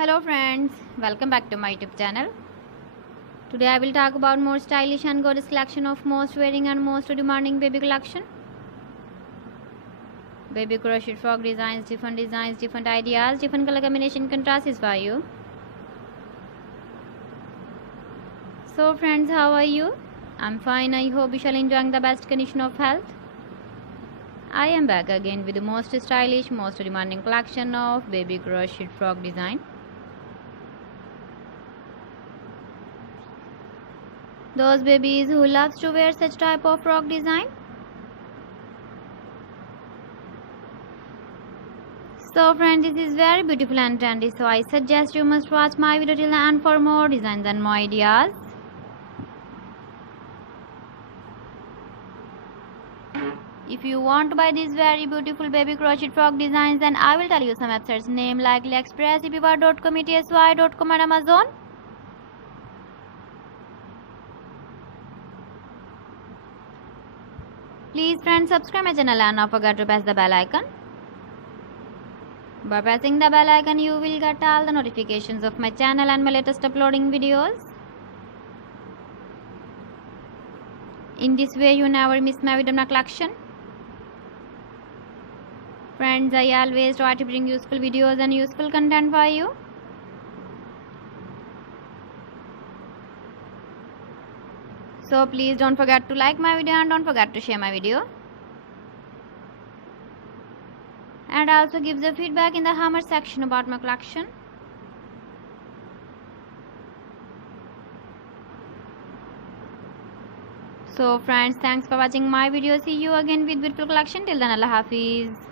Hello friends, welcome back to my YouTube channel. Today I will talk about more stylish and gorgeous collection of most wearing and most demanding baby collection. Baby crochet frock designs, different ideas, different color combination contrasts for you. So friends, how are you? I'm fine. I hope you shall enjoying the best condition of health. I am back again with the most stylish, most demanding collection of baby crochet frock design. Those babies who loves to wear such type of frock design. So friends, this is very beautiful and trendy, so I suggest you must watch my video till the end for more designs and more ideas. If you want to buy these very beautiful baby crochet frock designs, then I will tell you some websites name like AliExpress, eBay.com, ETSY.com and Amazon. Please friends, subscribe my channel and not forget to press the bell icon. By pressing the bell icon, you will get all the notifications of my channel and my latest uploading videos. In this way, you never miss my video collection. Friends, I always try to bring useful videos and useful content for you. So please don't forget to like my video and don't forget to share my video. And also give the feedback in the comment section about my collection. So friends, thanks for watching my video. See you again with beautiful collection. Till then, Allah Hafiz.